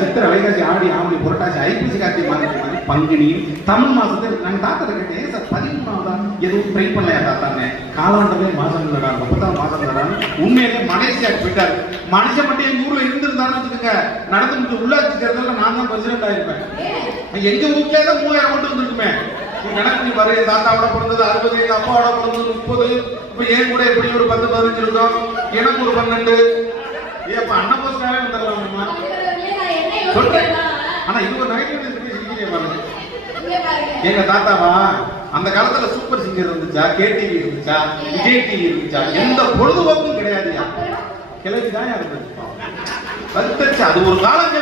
சித்திரை வைகாசி ஆடி ஆவணி புரட்டாசி ஐப்பசி கார்த்திகை மாதிரி பங்குனி தமிழ் மாசத்துல நாங்க தாத்தா கேட்டேன் சார் 13 எதுவும் ட்ரை பண்ணலையா தாத்தாங்க காலாண்டவே மாசம் இல்லடா 30 மாசம் இல்லடா உண்மையிலே மலேசியா போயிட்டாரு மனுஷன் மட்டும் எங்க ஊர்ல இருந்திருந்தான்னு வச்சுக்கோங்க நடந்து உள்ளாட்சி தேர்தலில் நான் தான் பிரசிடென்ட் ஆயிருப்பேன் எங்க ஊர்லயே தான் 3000 கொண்டு வந்திருக்குமே கணக்கு பாரு என் தாத்தாவோட பிறந்தது 60 எங்க அப்பாவோட பிறந்தது 30 இப்ப ஏன் கூட எப்படி ஒரு 10 15 இருக்கும் எனக்கு ஒரு 12 ஏப்ப அண்ணன் போஸ்டாவே வந்துடலாமா சொல்றேன் ஆனா இது ஒரு நகைச்சுவை பாருங்க எங்க தாத்தாவா அந்த காலத்துல சூப்பர் சிங்கர் இருந்துச்சா கேடிவி இருந்துச்சா விஜய் டிவி இருந்துச்சா எந்த பொழுதுபோக்கும் கிடையாதுயா கிளவிதான் இருந்துச்சு அது ஒரு காலம்